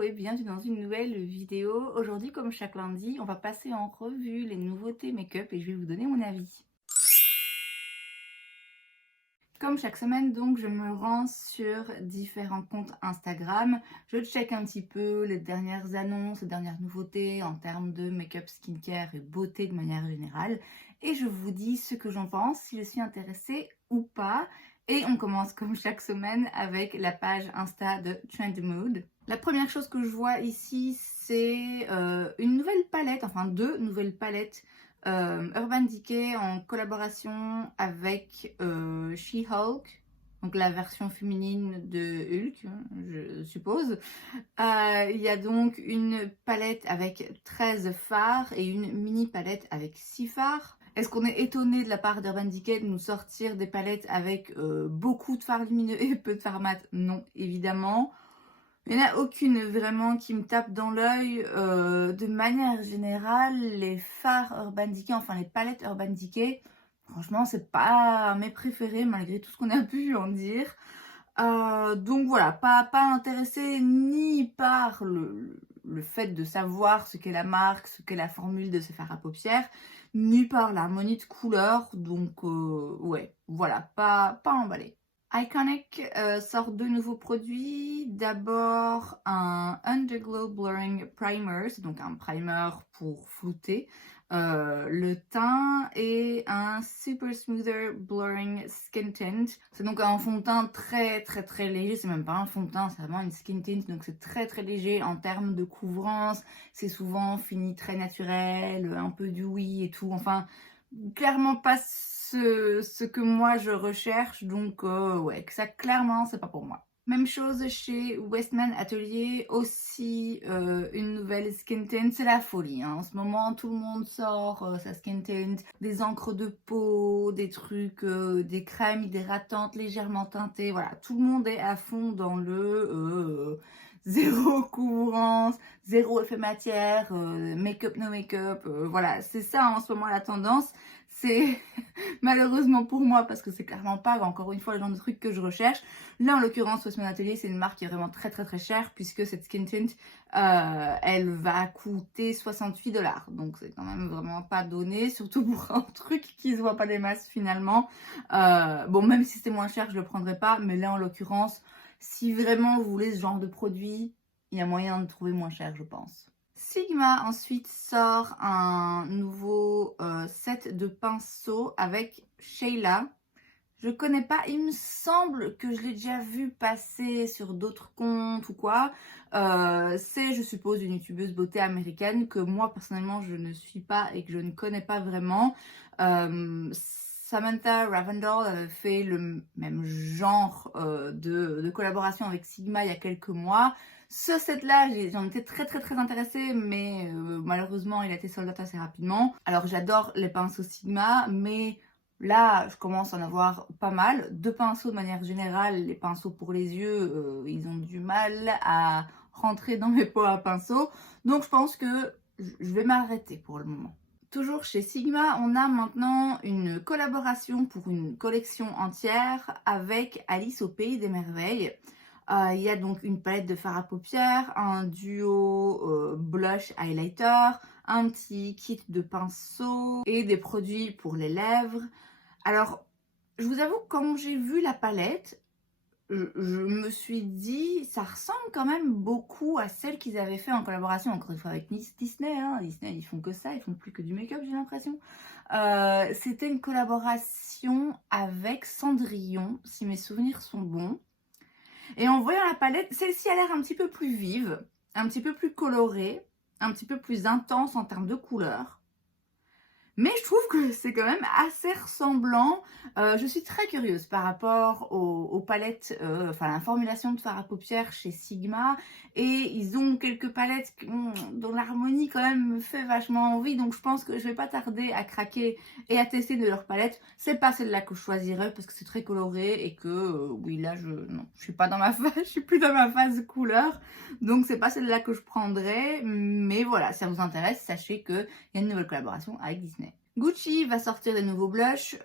Hello et bienvenue dans une nouvelle vidéo. Aujourd'hui, comme chaque lundi, on va passer en revue les nouveautés make-up et je vais vous donner mon avis. Comme chaque semaine, donc, je me rends sur différents comptes Instagram. Je check un petit peu les dernières annonces, les dernières nouveautés en termes de make-up, skincare et beauté de manière générale. Et je vous dis ce que j'en pense, si je suis intéressée ou pas. Et on commence comme chaque semaine avec la page Insta de Trend Mood. La première chose que je vois ici, c'est une nouvelle palette, enfin deux nouvelles palettes Urban Decay en collaboration avec She-Hulk, donc la version féminine de Hulk, je suppose. Il y a donc une palette avec 13 fards et une mini palette avec 6 fards. Est-ce qu'on est étonné de la part d'Urban Decay de nous sortir des palettes avec beaucoup de fards lumineux et peu de fards mat? Non, évidemment. Il n'y en a aucune vraiment qui me tape dans l'œil. De manière générale, les fards Urban Decay, enfin les palettes Urban Decay, franchement, c'est pas mes préférés malgré tout ce qu'on a pu en dire. Donc voilà, pas intéressée ni par le fait de savoir ce qu'est la marque, ce qu'est la formule de ce fard à paupières, ni par l'harmonie de couleurs. Donc ouais, voilà, pas emballée. Iconic sort deux nouveaux produits. D'abord un Underglow Blurring Primer, c'est donc un primer pour flouter le teint, et un Super Smoother Blurring Skin Tint. C'est donc un fond de teint très léger, c'est même pas un fond de teint, c'est vraiment une skin tint, donc c'est très léger en termes de couvrance. C'est souvent fini très naturel, un peu dewy et tout, enfin clairement pas ce que moi je recherche, donc ouais, que ça clairement c'est pas pour moi. Même chose chez Westman Atelier, aussi une nouvelle skin tint, c'est la folie, hein. En ce moment tout le monde sort sa skin tint, des encres de peau, des trucs, des crèmes hydratantes légèrement teintées, voilà, tout le monde est à fond dans le zéro couvrance, zéro effet matière, make-up no make-up, voilà, c'est ça en ce moment la tendance. C'est malheureusement pour moi, parce que c'est clairement pas, encore une fois, le genre de truc que je recherche. Là, en l'occurrence, Westman Atelier, c'est une marque qui est vraiment très chère, puisque cette skin tint, elle va coûter 68 $. Donc, c'est quand même vraiment pas donné, surtout pour un truc qui se voit pas des masses finalement. Bon, même si c'était moins cher, je le prendrais pas, mais là, en l'occurrence, si vraiment vous voulez ce genre de produit, il y a moyen de trouver moins cher, je pense. Sigma ensuite sort un nouveau set de pinceaux avec Sheila. Je connais pas, il me semble que je l'ai déjà vu passer sur d'autres comptes ou quoi. C'est, je suppose, une youtubeuse beauté américaine que moi personnellement je ne suis pas et que je ne connais pas vraiment. Samantha Ravendale avait fait le même genre de collaboration avec Sigma il y a quelques mois. Ce set-là, j'en étais très intéressée, mais malheureusement, il a été sold out assez rapidement. Alors, j'adore les pinceaux Sigma, mais là, je commence à en avoir pas mal. De pinceaux de manière générale, les pinceaux pour les yeux, ils ont du mal à rentrer dans mes pots à pinceau. Donc, je pense que je vais m'arrêter pour le moment. Toujours chez Sigma, on a maintenant une collaboration pour une collection entière avec Alice au Pays des Merveilles. Il y a donc une palette de fard à paupières, un duo blush highlighter, un petit kit de pinceaux et des produits pour les lèvres. Alors, je vous avoue, quand j'ai vu la palette, je me suis dit, ça ressemble quand même beaucoup à celle qu'ils avaient fait en collaboration, encore une fois, avec Disney. Hein. Disney, ils font que ça, ils font plus que du make-up, j'ai l'impression. C'était une collaboration avec Cendrillon, si mes souvenirs sont bons. Et en voyant la palette, celle-ci a l'air un petit peu plus vive, un petit peu plus colorée, un petit peu plus intense en termes de couleurs. Mais je trouve que c'est quand même assez ressemblant. Je suis très curieuse par rapport aux palettes, enfin la formulation de fard à paupières chez Sigma. Et ils ont quelques palettes dont l'harmonie quand même me fait vachement envie. Donc je pense que je vais pas tarder à craquer et à tester de leurs palettes. C'est pas celle-là que je choisirais parce que c'est très coloré et que oui là non, je suis pas dans ma phase, je suis plus dans ma phase couleur. Donc c'est pas celle-là que je prendrais. Mais voilà, si ça vous intéresse, sachez qu'il y a une nouvelle collaboration avec Disney. Gucci va sortir des nouveaux blushs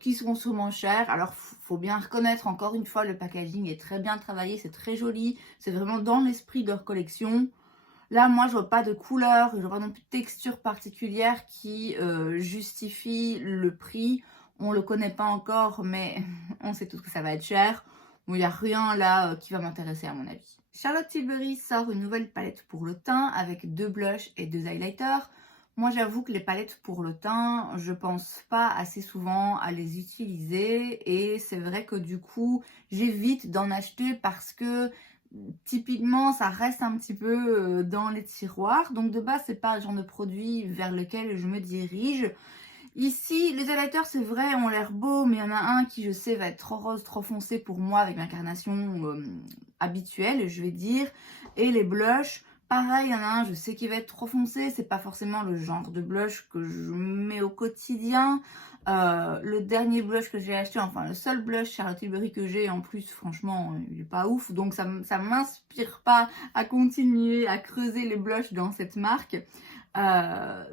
qui seront sûrement chers. Alors, faut bien reconnaître, encore une fois, le packaging est très bien travaillé, c'est très joli. C'est vraiment dans l'esprit de leur collection. Là, moi, je vois pas de couleur, je vois pas non plus de texture particulière qui justifie le prix. On le connaît pas encore, mais on sait tous que ça va être cher. Bon, il n'y a rien là qui va m'intéresser à mon avis. Charlotte Tilbury sort une nouvelle palette pour le teint avec 2 blushs et 2 highlighters. Moi, j'avoue que les palettes pour le teint, je pense pas assez souvent à les utiliser. Et c'est vrai que du coup, j'évite d'en acheter parce que typiquement, ça reste un petit peu dans les tiroirs. Donc de base, c'est pas le genre de produit vers lequel je me dirige. Ici, les highlighters, c'est vrai, ont l'air beaux, mais il y en a un qui, je sais, va être trop rose, trop foncé pour moi avec l'incarnation habituelle, je vais dire. Et les blushs, pareil, il y en a un, je sais qu'il va être trop foncé. C'est pas forcément le genre de blush que je mets au quotidien. Le dernier blush que j'ai acheté, enfin le seul blush Charlotte Tilbury que j'ai, en plus, franchement, il est pas ouf. Donc ça m'inspire pas à continuer à creuser les blushs dans cette marque.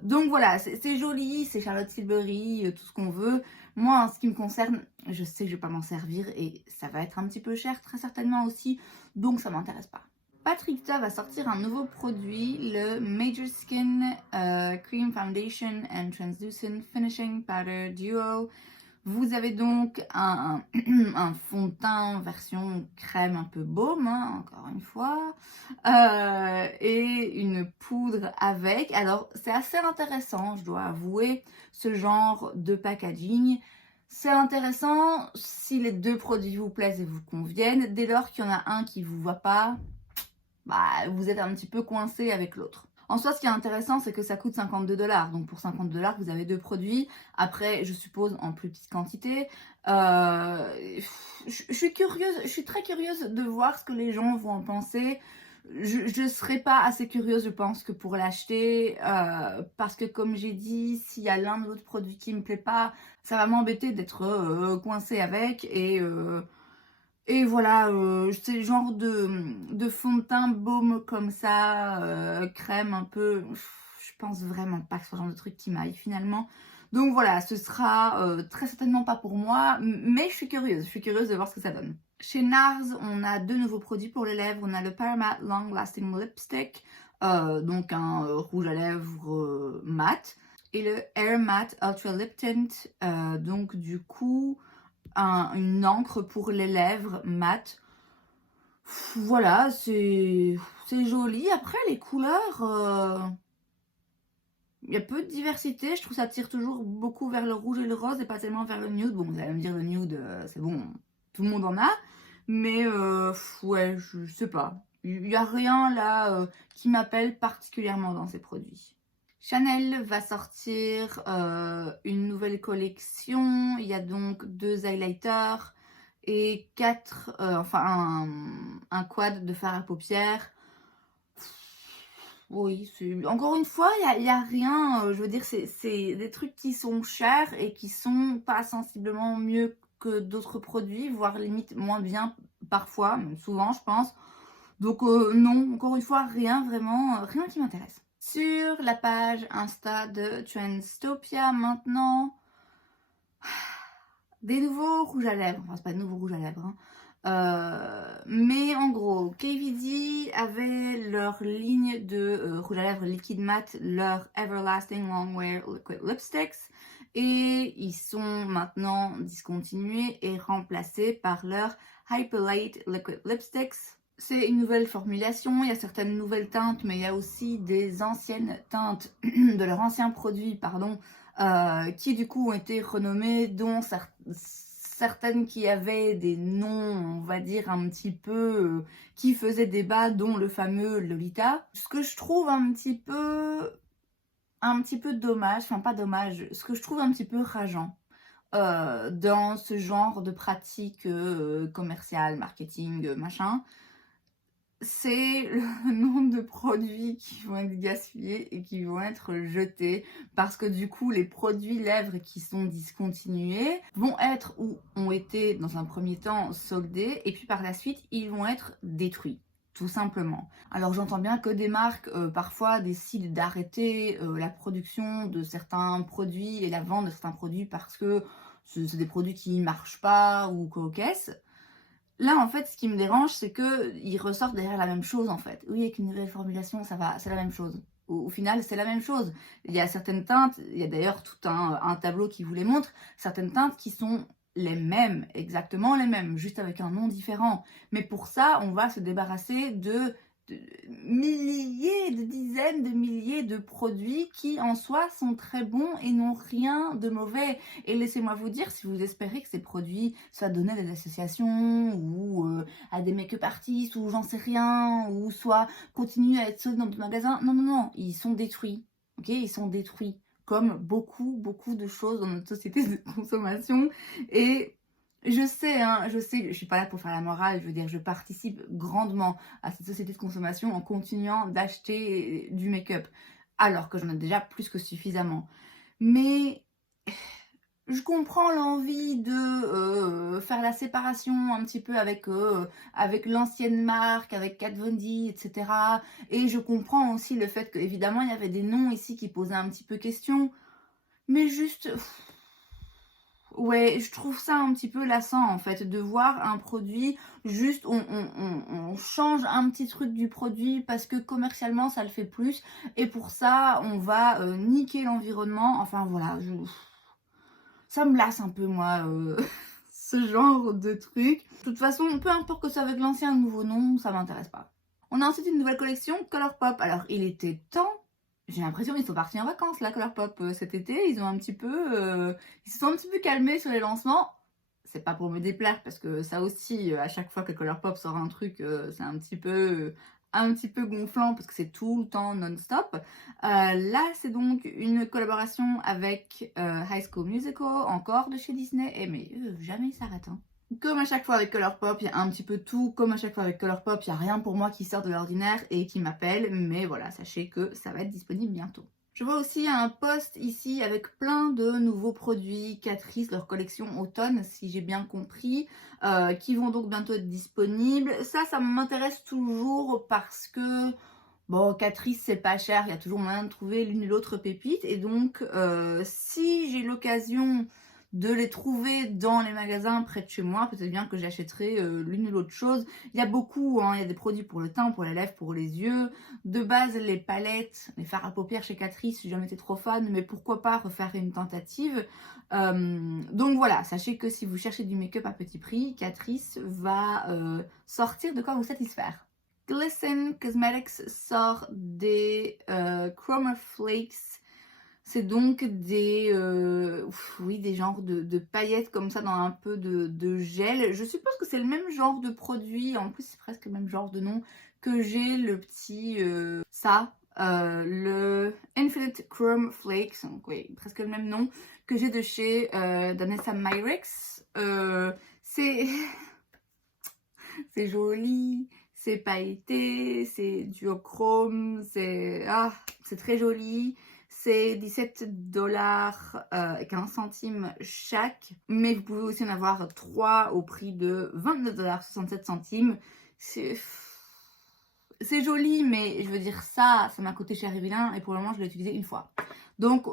Donc voilà, c'est joli, c'est Charlotte Tilbury, tout ce qu'on veut. Moi, en ce qui me concerne, je sais que je vais pas m'en servir et ça va être un petit peu cher, très certainement aussi, donc ça m'intéresse pas. Patricia va sortir un nouveau produit, le Major Skin Cream Foundation and Translucent Finishing Powder Duo. Vous avez donc un fond de teint version crème un peu baume, hein, encore une fois, et une poudre avec. Alors, c'est assez intéressant, je dois avouer, ce genre de packaging. C'est intéressant si les deux produits vous plaisent et vous conviennent. Dès lors qu'il y en a un qui ne vous va pas, bah, vous êtes un petit peu coincé avec l'autre. En soi, ce qui est intéressant, c'est que ça coûte 52$. Donc pour 50$, vous avez 2 produits. Après, je suppose en plus petite quantité. Je suis curieuse, je suis très curieuse de voir ce que les gens vont en penser. Je ne serai pas assez curieuse, je pense, que pour l'acheter. Parce que comme j'ai dit, s'il y a l'un ou l'autre produit qui ne me plaît pas, ça va m'embêter d'être coincée avec. Et voilà, c'est le genre de fond de teint baume comme ça, crème un peu. Je pense vraiment pas que ce soit le genre de truc qui m'aille finalement. Donc voilà, ce sera très certainement pas pour moi, mais je suis curieuse de voir ce que ça donne. Chez NARS, on a 2 nouveaux produits pour les lèvres. On a le Paramatte Long Lasting Lipstick, donc un rouge à lèvres mat, et le Air Matte Ultra Lip Tint, donc du coup une encre pour les lèvres mat. Voilà, c'est joli. Après, les couleurs, il y a peu de diversité. Je trouve que ça tire toujours beaucoup vers le rouge et le rose et pas tellement vers le nude. Bon, vous allez me dire le nude, c'est bon, tout le monde en a. Mais ouais, je sais pas. Il n'y a rien là qui m'appelle particulièrement dans ces produits. Chanel va sortir une nouvelle collection. Il y a donc 2 highlighters et 4, enfin un quad de fard à paupières. Oui, encore une fois, il y a rien. Je veux dire, c'est des trucs qui sont chers et qui sont pas sensiblement mieux que d'autres produits, voire limite moins bien parfois, même souvent, je pense. Donc non, encore une fois, rien vraiment, rien qui m'intéresse. Sur la page Insta de Trendstopia maintenant, des nouveaux rouges à lèvres, enfin c'est pas de nouveaux rouges à lèvres, hein. Mais en gros, KVD avait leur ligne de rouge à lèvres liquide mat, leur Everlasting Longwear Liquid Lipsticks, et ils sont maintenant discontinués et remplacés par leur Hyperlight Liquid Lipsticks. C'est une nouvelle formulation, il y a certaines nouvelles teintes, mais il y a aussi des anciennes teintes de leurs anciens produits, pardon, qui du coup ont été renommées, dont certaines qui avaient des noms, on va dire, un petit peu, qui faisaient débat, dont le fameux Lolita. Ce que je trouve un petit peu dommage, enfin pas dommage, ce que je trouve un petit peu rageant. Dans ce genre de pratique commerciale, marketing, machin, c'est le nombre de produits qui vont être gaspillés et qui vont être jetés parce que du coup les produits lèvres qui sont discontinués vont être ou ont été dans un premier temps soldés et puis par la suite ils vont être détruits. tout simplement. Alors j'entends bien que des marques parfois décident d'arrêter la production de certains produits et la vente de certains produits parce que c'est des produits qui ne marchent pas ou quoi aux caisses. Là, en fait, ce qui me dérange, c'est qu'ils ressortent derrière la même chose, en fait. Oui, avec une nouvelle formulation, ça va, c'est la même chose. Au final, c'est la même chose. Il y a certaines teintes, il y a d'ailleurs tout un tableau qui vous les montre, certaines teintes qui sont les mêmes, exactement les mêmes, juste avec un nom différent. Mais pour ça, on va se débarrasser de milliers, de dizaines de milliers de produits qui en soi sont très bons et n'ont rien de mauvais. Et laissez-moi vous dire, si vous espérez que ces produits soient donnés à des associations ou à des make-up artistes ou j'en sais rien, ou soit continuent à être soldés dans des magasins, non, non, non, ils sont détruits. Ok, ils sont détruits. Comme beaucoup, beaucoup de choses dans notre société de consommation. Et je sais, je suis pas là pour faire la morale, je veux dire, je participe grandement à cette société de consommation en continuant d'acheter du make-up, alors que j'en ai déjà plus que suffisamment. Mais je comprends l'envie de faire la séparation un petit peu avec l'ancienne marque, avec Kat Von D, etc. Et je comprends aussi le fait qu'évidemment, il y avait des noms ici qui posaient un petit peu question. Mais juste, ouais, je trouve ça un petit peu lassant en fait, de voir un produit, juste on change un petit truc du produit parce que commercialement ça le fait plus, et pour ça on va niquer l'environnement, enfin voilà, ça me lasse un peu moi, ce genre de truc. De toute façon, peu importe que ce soit avec l'ancien ou le nouveau nom, ça m'intéresse pas. On a ensuite une nouvelle collection Colourpop, alors il était temps. J'ai l'impression qu'ils sont partis en vacances, là, Colourpop, cet été. Ils ont un petit peu... ils se sont un petit peu calmés sur les lancements. C'est pas pour me déplaire, parce que ça aussi, à chaque fois que Colourpop sort un truc, c'est un petit peu gonflant, parce que c'est tout le temps non-stop. Là, c'est donc une collaboration avec High School Musical, encore de chez Disney. Et mais jamais ils s'arrêtent, hein. Comme à chaque fois avec Colourpop, il y a un petit peu tout. Comme à chaque fois avec Colourpop, il n'y a rien pour moi qui sort de l'ordinaire et qui m'appelle. Mais voilà, sachez que ça va être disponible bientôt. Je vois aussi un post ici avec plein de nouveaux produits Catrice, leur collection automne, si j'ai bien compris, qui vont donc bientôt être disponibles. Ça m'intéresse toujours parce que, bon, Catrice, c'est pas cher, il y a toujours moyen de trouver l'une ou l'autre pépite. Et donc, si j'ai l'occasion de les trouver dans les magasins près de chez moi, peut-être bien que j'achèterai l'une ou l'autre chose. Il y a beaucoup, hein, il y a des produits pour le teint, pour les lèvres, pour les yeux. De base, les palettes, les fards à paupières chez Catrice, j'en étais trop fan, mais pourquoi pas refaire une tentative. Donc voilà, sachez que si vous cherchez du make-up à petit prix, Catrice va sortir de quoi vous satisfaire. Glisten Cosmetics sort des Chroma Flakes. C'est donc des genres de paillettes comme ça dans un peu de gel. Je suppose que c'est le même genre de produit, en plus c'est presque le même genre de nom que j'ai le petit le Infinite Chrome Flakes, donc oui, presque le même nom que j'ai de chez Danessa Myricks. C'est c'est joli, c'est pailleté, c'est duochrome, c'est très joli. C'est 17$ et 15 centimes chaque. Mais vous pouvez aussi en avoir 3 au prix de 29,67$. C'est joli, mais je veux dire, ça m'a coûté cher et vilain. Et pour le moment, je l'ai utilisé une fois. Donc,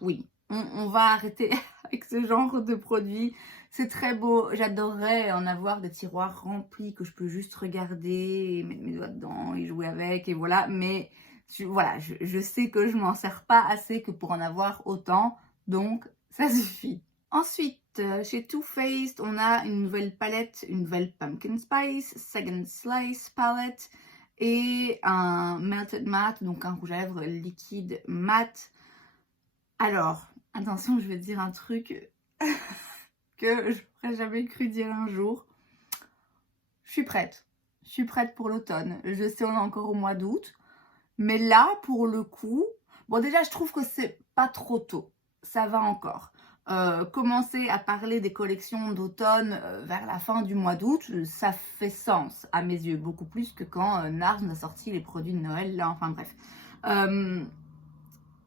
oui, on va arrêter avec ce genre de produit. C'est très beau. J'adorerais en avoir des tiroirs remplis que je peux juste regarder, mettre mes doigts dedans et jouer avec. Et voilà, mais... Voilà, je sais que je m'en sers pas assez que pour en avoir autant, donc ça suffit. Ensuite, chez Too Faced, on a une nouvelle palette, une nouvelle Pumpkin Spice, Second Slice palette et un Melted Matte, donc un rouge à lèvres liquide mat. Alors, attention, je vais te dire un truc que je n'aurais jamais cru dire un jour. Je suis prête. Je suis prête pour l'automne. Je sais, on est encore au mois d'août. Mais là, pour le coup, bon déjà, je trouve que c'est pas trop tôt. Ça va encore. Commencer à parler des collections d'automne vers la fin du mois d'août, ça fait sens à mes yeux. Beaucoup plus que quand Nars a sorti les produits de Noël, là, enfin bref.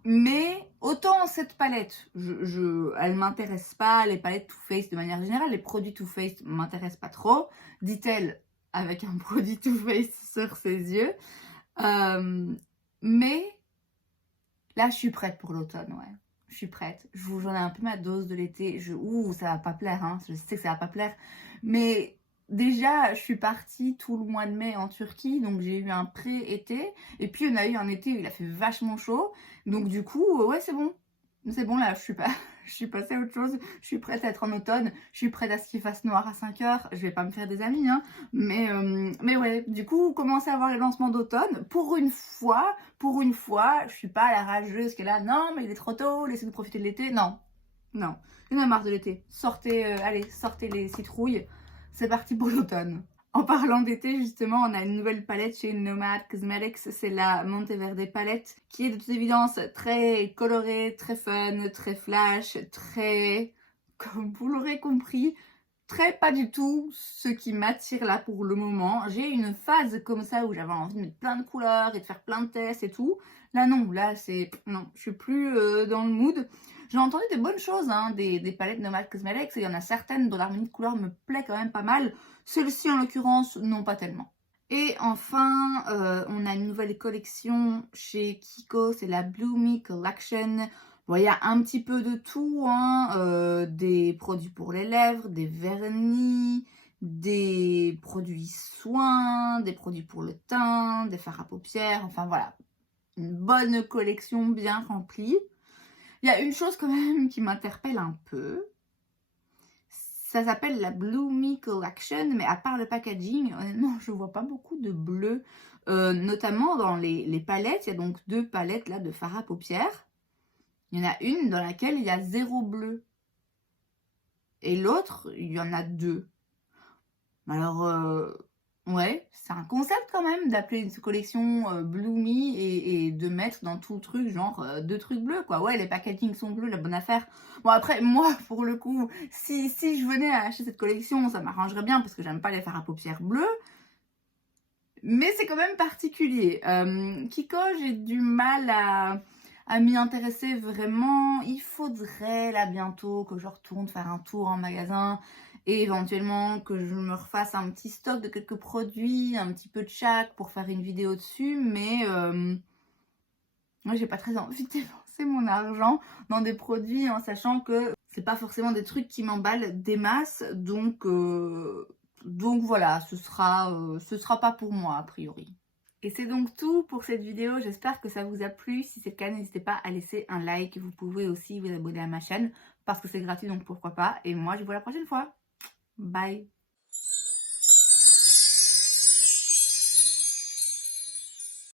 Mais autant cette palette, elle m'intéresse pas, les palettes Too Faced de manière générale, les produits Too Faced m'intéressent pas trop. Dit-elle, avec un produit Too Faced sur ses yeux. Mais là, je suis prête pour l'automne, ouais. Je suis prête. J'en ai un peu ma dose de l'été. Ouh, ça va pas plaire, hein. Je sais que ça va pas plaire. Mais déjà, je suis partie tout le mois de mai en Turquie, donc j'ai eu un pré-été. Et puis, on a eu un été où il a fait vachement chaud. Donc du coup, ouais, c'est bon. C'est bon, là, je suis passée à autre chose. Je suis prête à être en automne. Je suis prête à ce qu'il fasse noir à 5 heures. Je vais pas me faire des amis, hein. Mais ouais, du coup, commencer à voir les lancements d'automne. Pour une fois, je suis pas la rageuse qui est là. Non, mais il est trop tôt, laissez-nous profiter de l'été. Non, non. J'en ai marre de l'été. Sortez, allez, sortez les citrouilles. C'est parti pour l'automne. En parlant d'été, justement, on a une nouvelle palette chez Nomad Cosmetics, c'est la Monteverde palette, qui est de toute évidence très colorée, très fun, très flash, très, comme vous l'aurez compris, très pas du tout ce qui m'attire là pour le moment. J'ai une phase comme ça où j'avais envie de mettre plein de couleurs et de faire plein de tests et tout. Là non, là c'est... non, je suis plus dans le mood. J'ai entendu des bonnes choses, hein, des palettes Nomad Cosmetics, et il y en a certaines dont l'harmonie de couleurs me plaît quand même pas mal. Celle-ci en l'occurrence, non pas tellement. Et enfin, on a une nouvelle collection chez Kiko, c'est la Bloomy Collection. Bon, il y a un petit peu de tout, hein, des produits pour les lèvres, des vernis, des produits soins, des produits pour le teint, des fards à paupières, enfin voilà, une bonne collection bien remplie. Il y a une chose quand même qui m'interpelle un peu. Ça s'appelle la Bloomy Collection, mais à part le packaging, honnêtement, je vois pas beaucoup de bleu. Notamment dans les palettes, il y a donc 2 palettes là de fard à paupières. Il y en a une dans laquelle il y a 0 bleu. Et l'autre, il y en a 2. Alors, ouais, c'est un concept quand même d'appeler une collection Bloomy et de mettre dans tout le truc genre 2 trucs bleus quoi. Ouais, les packagings sont bleus, la bonne affaire. Bon après, moi pour le coup, si je venais à acheter cette collection, ça m'arrangerait bien parce que j'aime pas les fards à paupières bleus. Mais c'est quand même particulier. Kiko, j'ai du mal à m'y intéresser vraiment. Il faudrait là bientôt que je retourne faire un tour en magasin et éventuellement que je me refasse un petit stock de quelques produits, un petit peu de chaque pour faire une vidéo dessus. Mais moi, j'ai pas très envie de dépenser mon argent dans des produits en sachant que c'est pas forcément des trucs qui m'emballent des masses. Donc voilà, ce sera pas pour moi a priori. Et c'est donc tout pour cette vidéo, j'espère que ça vous a plu. Si c'est le cas, n'hésitez pas à laisser un like. Vous pouvez aussi vous abonner à ma chaîne parce que c'est gratuit, donc pourquoi pas. Et moi, je vous vois la prochaine fois. Bye!